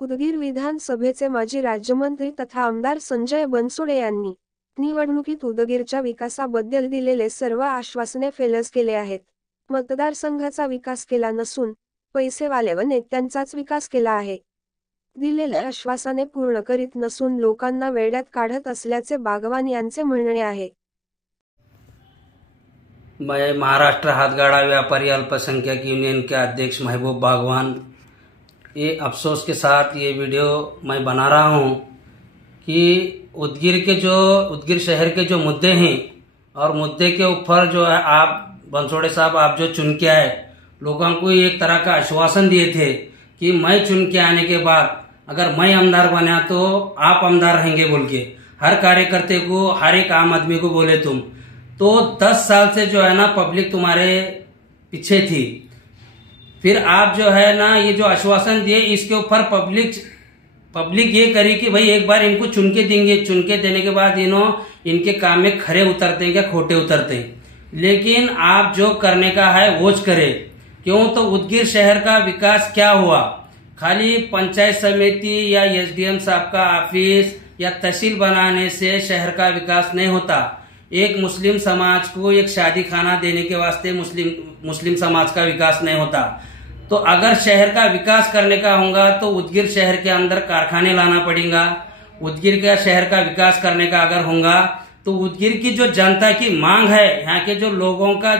उदगीर विधानसभेचे माजी राज्यमंत्री तथा आमदार संजय बनसोडे यांनी निवडणुकीत उदगीरच्या विकासाबद्दल दिलेले सर्व आश्वासने फेलच केले आहेत. मतदारसंघाचा विकास केला नसून पैसेवाले व नेत्यांचाच विकास केला आहे. दिलेले आश्वासने पूर्ण करीत नसून लोकांना वेड्यात काढत असल्याचे बागवान यांचे म्हणणे आहे. मैं महाराष्ट्र हाथगाड़ा व्यापारी अल्पसंख्यक यूनियन के अध्यक्ष महबूब बागवान ये अफसोस के साथ ये वीडियो मैं बना रहा हूँ कि उदगीर शहर के जो मुद्दे हैं और मुद्दे के ऊपर जो है आप बनसोडे साहब आप जो चुन के आए, लोगों को एक तरह का आश्वासन दिए थे कि मैं चुन के आने के बाद अगर मैं आमदार बना तो आप आमदार रहेंगे बोल के हर कार्यकर्ते को, हर एक आम आदमी को बोले तुम। तो 10 साल से जो है ना पब्लिक तुम्हारे पीछे थी। फिर आप जो है ना ये जो आश्वासन दिए इसके ऊपर पब्लिक ये करी कि भाई एक बार इनको चुन के देंगे, चुन के देने के बाद इनके काम में खरे उतरते हैं क्या खोटे उतरते हैं। लेकिन आप जो करने का है वो करे। क्यों? तो उदगीर शहर का विकास क्या हुआ? खाली पंचायत समिति या एसडीएम साहब का ऑफिस या तहसील बनाने से शहर का विकास नहीं होता। एक मुस्लिम समाज को एक शादी खाना देने के वास्ते मुस्लिम समाज का विकास नहीं होता। तो अगर शहर का विकास करने का होगा तो उदगीर शहर के अंदर कारखाने लाना पड़ेगा। उदगीर का शहर का विकास करने का अगर होगा तो उदगीर की जो जनता की मांग है, यहाँ के जो लोगों का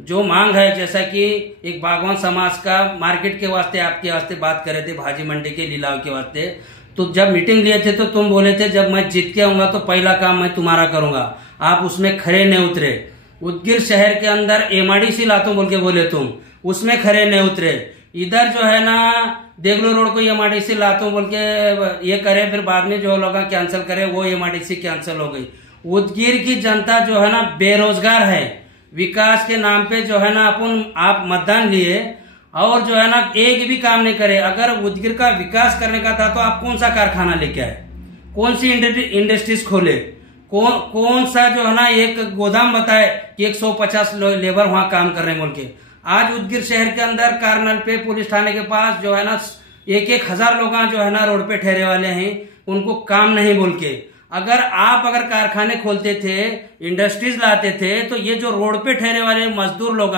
जो मांग है, जैसा कि एक बागवान समाज का मार्केट के वास्ते आपके वास्ते बात कर रहे थे, भाजी मंडी के लिलाव के वास्ते। तो जब मीटिंग लिए थे तो तुम बोले थे जब मैं जीत के आऊंगा तो पहला काम मैं तुम्हारा करूंगा। आप उसमें खरे नहीं उतरे। उदगीर शहर के अंदर एमआईडीसी लाता बोल के बोले तुम, उसमें खरे नहीं उतरे। इधर जो है ना देगलू रोड को एमआईडीसी लाता बोल के ये करे, फिर बाद में जो लोग कैंसिल करे वो एमआईडीसी कैंसिल हो गई। उदगीर की जनता जो है ना बेरोजगार है। विकास के नाम पे जो है ना आप मतदान लिए और जो है ना एक भी काम नहीं करे। अगर उदगीर का विकास करने का था तो आप कौन सा कारखाना लेके आए, कौन सी इंडस्ट्रीज खोले, कौन सा जो है ना एक गोदाम बताए कि 150 लेबर वहां काम कर रहे हैं बोल के। आज उदगीर शहर के अंदर कार्नल पे पुलिस थाने के पास जो है ना 1,000 लोग जो है ना रोड पे ठहरे वाले हैं, उनको काम नहीं बोल के। अगर कारखाने खोलते थे, इंडस्ट्रीज लाते थे तो ये जो रोड पे ठहरे वाले मजदूर लोग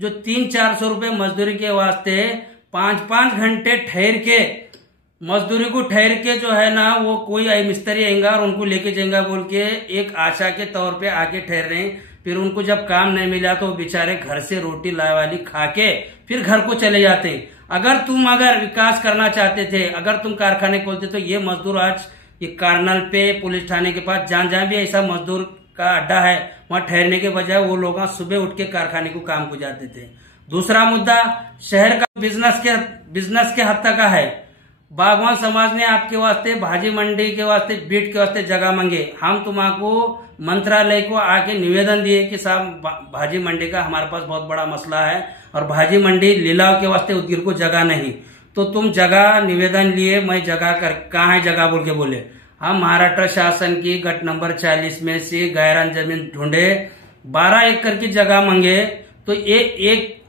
जो 300-400 रुपए मजदूरी के वास्ते 5-5 घंटे ठहर के मजदूरी को ठहर के जो है ना वो कोई मिस्त्री आएगा और उनको लेके जाएगा बोल के एक आशा के तौर पे आके ठहर रहे हैं। फिर उनको जब काम नहीं मिला तो बेचारे घर से रोटी लाए वाली खा के फिर घर को चले जाते हैं। अगर विकास करना चाहते थे, अगर तुम कारखाने खोलते तो ये मजदूर आज ये कार्नल पे पुलिस थाने के पास जहां भी ऐसा मजदूर का अड्डा है वहां ठहरने के बजाय वो लोग सुबह उठ के कारखाने को काम को जाते थे। दूसरा मुद्दा शहर का बिजनेस के हद तक का है। बागवान समाज ने आपके वास्ते भाजी मंडी के वास्ते बीट के वास्ते जगह मांगे। हम तुम्हारे मंत्रालय को आके निवेदन दिए कि साहब भाजी मंडी का हमारे पास बहुत बड़ा मसला है और भाजी मंडी लिलाव के वास्ते उदगीर को जगह नहीं। तो तुम जगह निवेदन लिए, मैं जगह कहाँ है जगह बोल के बोले। हम महाराष्ट्र शासन की गट नंबर 40 में से गैरान जमीन ढूंढे, 12 एकड़ की जगह मांगे तो एक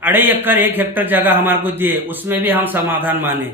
1.5 हेक्टर जगह हमारे को दिए, उसमें भी हम समाधान माने।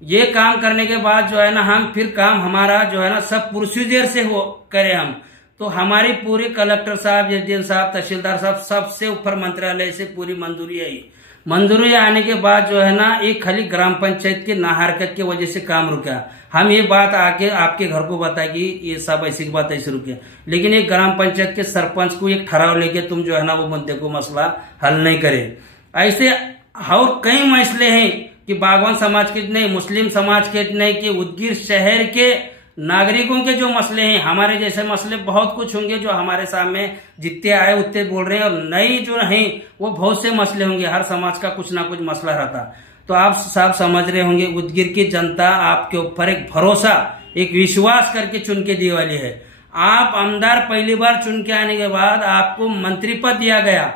ये काम करने के बाद जो है ना हम फिर काम हमारा जो है ना सब प्रोसीजर से करे हम। तो हमारी पूरी कलेक्टर साहब, एसडीएम साहब, तहसीलदार साहब सबसे ऊपर मंत्रालय से पूरी मंजूरी आई। मंजूरी आने के बाद जो है ना एक खाली ग्राम पंचायत की नाहरकत की वजह से काम रुका। हम ये बात आके आपके घर को बताए कि ये सब ऐसी बात ऐसे रुके, लेकिन एक ग्राम पंचायत के सरपंच को एक ठहराव लेके तुम जो है ना वो मुद्दे को मसला हल नहीं करे। ऐसे और कई मसले हैं कि बागवान समाज के नहीं, मुस्लिम समाज के नहीं, कि उदगीर शहर के नागरिकों के जो मसले हैं, हमारे जैसे मसले बहुत कुछ होंगे जो हमारे सामने जितने आए उतने बोल रहे हैं, और नई जो हैं वो बहुत से मसले होंगे। हर समाज का कुछ ना कुछ मसला रहता। तो आप सब समझ रहे होंगे उदगीर की जनता आपके ऊपर एक भरोसा, एक विश्वास करके चुन के दिए वाली है। आप आमदार पहली बार चुन के आने के बाद आपको मंत्री पद दिया गया।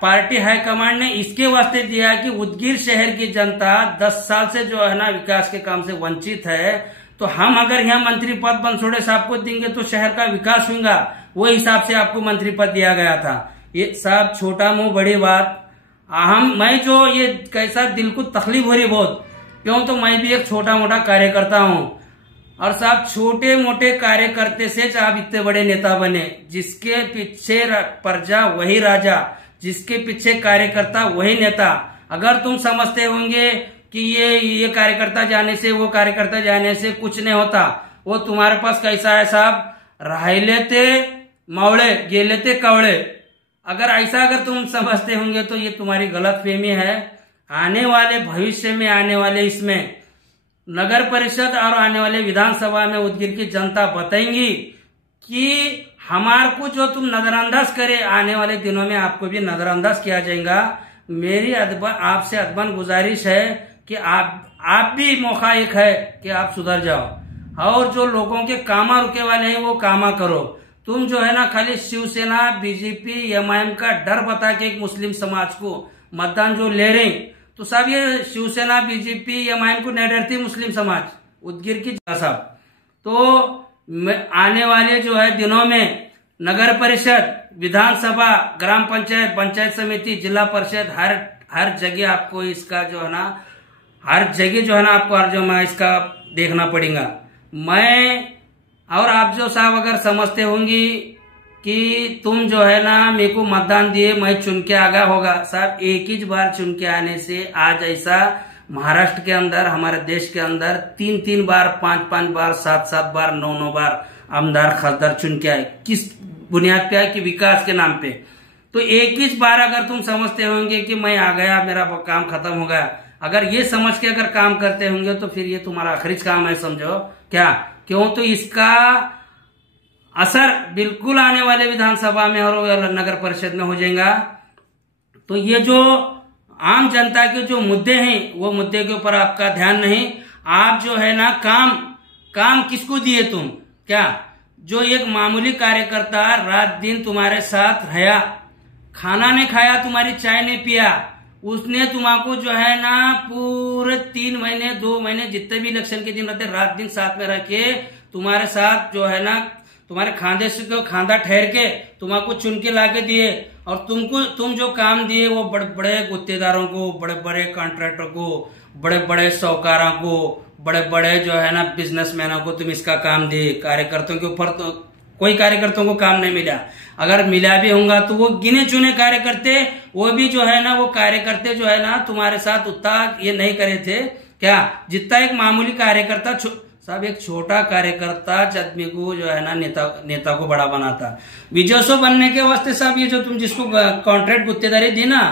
पार्टी हाईकमांड ने इसके वास्ते दिया कि उदगीर शहर की जनता 10 साल से जो है ना विकास के काम से वंचित है। तो हम अगर यहाँ मंत्री पद बनसोडे साहब को देंगे तो शहर का विकास होगा, वो हिसाब से आपको मंत्री पद दिया गया था। ये सब छोटा मुंह बड़ी बात। मैं जो ये कैसा दिल को तकलीफ हो रही बहुत क्यों, तो मैं भी एक छोटा मोटा कार्यकर्ता हूं। और साहब छोटे मोटे कार्यकर्ते से आप इतने बड़े नेता बने, जिसके पीछे प्रजा वही राजा, जिसके पीछे कार्यकर्ता वही नेता। अगर तुम समझते होंगे कि ये कार्यकर्ता जाने से वो कार्यकर्ता जाने से कुछ नहीं होता, वो तुम्हारे पास कैसा है साहब, राहिले ते मवड़े गेले ते कवड़े। अगर तुम समझते होंगे तो ये तुम्हारी गलतफहमी है। आने वाले भविष्य में, आने वाले इसमें नगर परिषद और आने वाले विधानसभा में उदगीर की जनता बताएंगी कि हमारे को जो तुम नजरअंदाज करे, आने वाले दिनों में आपको भी नजरअंदाज किया जाएगा। मेरी आपसे अदबन गुजारिश है कि आप भी मौका एक है कि आप सुधर जाओ और जो लोगों के कामा रुके वाले हैं वो कामा करो। तुम जो है ना खाली शिवसेना, बीजेपी, एमआईएम का डर बता के एक मुस्लिम समाज को मतदान जो ले रहे, तो साहब ये शिवसेना, बीजेपी, एमआईएम को नहीं डरती मुस्लिम समाज उदगीर की साहब। तो आने वाले जो है दिनों में नगर परिषद, विधानसभा, ग्राम पंचायत, पंचायत समिति, जिला परिषद, हर जगह आपको इसका जो है ना, हर जगह जो है ना आपको हर जो इसका देखना पड़ेगा। मैं और आप जो साहब अगर समझते होंगी कि तुम जो है ना मेरे को मतदान दिए, मैं चुन के आगा होगा, साहब एक ही बार चुन के आने से आज ऐसा महाराष्ट्र के अंदर, हमारे देश के अंदर 3-3 बार, 5-5 बार, 7-7 बार, 9-9 बार आमदार खासदार चुन के आए। किस बुनियाद पे आए कि विकास के नाम पे। तो एक ही बार अगर तुम समझते होंगे कि मैं आ गया, मेरा काम खत्म हो गया, अगर ये समझ के अगर काम करते होंगे तो फिर ये तुम्हारा आखिरी काम है, समझो क्या। क्यों, तो इसका असर बिल्कुल आने वाले विधानसभा में और नगर परिषद में हो जाएगा। तो ये जो आम जनता के जो मुद्दे हैं वो मुद्दे के ऊपर आपका ध्यान नहीं। आप जो है ना काम किसको दिए तुम, क्या जो एक मामूली कार्यकर्ता रात दिन तुम्हारे साथ रहा, खाना नहीं खाया, तुम्हारी चाय नहीं पिया, उसने तुम्हारा जो है ना पूरे 3 महीने 2 महीने जितने भी इलेक्शन के दिन रहते रात दिन साथ में रह के तुम्हारे साथ जो है ना तुम्हारे खांधे से खांधा ठहर के तुम्हारा चुन के ला के दिए। और तुम जो काम दिए वो बड़े बड़े गुत्तेदारों को, बड़े बड़े कॉन्ट्रैक्टर को, बड़े बड़े साहूकारों को, बड़े बड़े जो है ना बिजनेसमैनों को तुम इसका काम दिए। कार्यकर्ताओं के ऊपर तो कोई कार्यकर्ताओं को काम नहीं मिला। अगर मिला भी होगा तो वो गिने चुने कार्यकर्ते, वो भी जो है ना वो कार्यकर्ते जो है ना तुम्हारे साथ उतना ये नहीं करे थे क्या, जितना एक मामूली कार्यकर्ता साहब एक छोटा कार्यकर्ता आदमी को जो है ना नेता को बड़ा बनाता। विजयसो बनने के वास्ते साहब ये जो तुम जिसको कॉन्ट्रैक्ट गुत्तेदारी दी ना,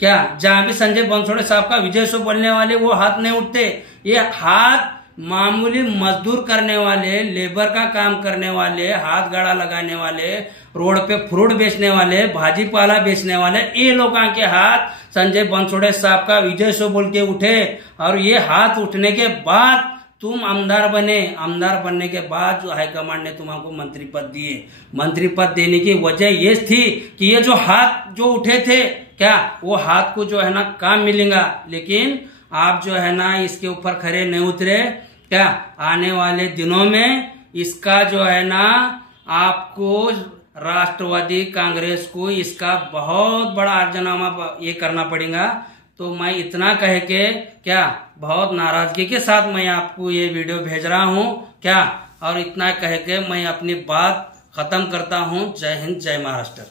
क्या जहां भी संजय बनसोड़े साहब का विजयसो बनने वाले वो हाथ नहीं उठते। ये हाथ मामूली मजदूर करने वाले, लेबर का काम करने वाले, हाथ गाड़ा लगाने वाले, रोड पे फ्रूट बेचने वाले, भाजी पाला बेचने वाले, ये लोगों के हाथ संजय बनसोड़े साहब का विजयसो बोल के उठे। और ये हाथ उठने के बाद तुम आमदार बने। आमदार बनने के बाद जो हाईकमांड ने तुमको मंत्री पद दिए। मंत्री पद देने की वजह ये थी कि ये जो हाथ जो उठे थे क्या, वो हाथ को जो है ना काम मिलेगा। लेकिन आप जो है ना इसके ऊपर खरे नहीं उतरे क्या। आने वाले दिनों में इसका जो है ना आपको राष्ट्रवादी कांग्रेस को इसका बहुत बड़ा अर्जनामा ये करना पड़ेगा। तो मैं इतना कह के क्या बहुत नाराजगी के साथ मैं आपको ये वीडियो भेज रहा हूँ क्या, और इतना कह के मैं अपनी बात खत्म करता हूँ। जय हिंद, जय महाराष्ट्र।